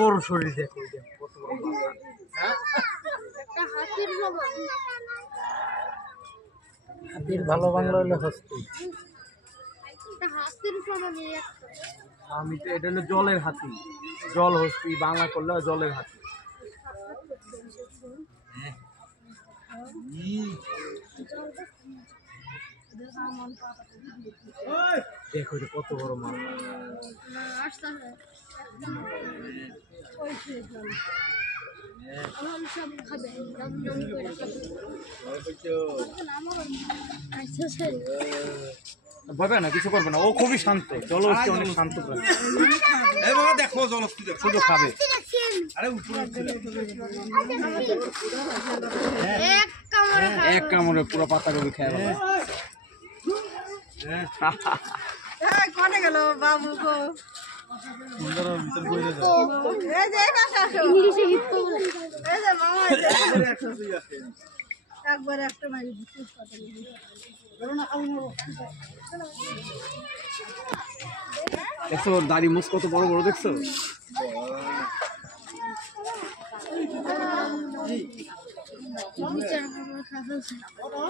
বড় শরীর দেখো, কত বড় মাথা। একটা হাতির বাবা, হাতির ভালো বাংলা হলো হস্তি। একটা হাতির সমানে আমি তো এটা হলো জলের হাতি, জল হস্তি বাংলা করলে জলের হাতি। দেখো এটা কত বড় মাছ। সব খাবে ভয় পায় না, কিছু করবে না, ও খুবই শান্ত, জলহস্তি অনেক শান্ত প্রাণী। দেখো জলহস্তি শুধু খাবে। এক কামড়ে পুরো পাতা কবি খেয়ে গেল। কনে গেল বাবু গো, এই যে পাশে আসো, ইংলিশে হিট করে এই যে মামা একবার একটা মারি দিচ্ছি দেখছো ওর দাড়ি মুখ কত বড় বড়, দেখছো? বিচার খাওয়া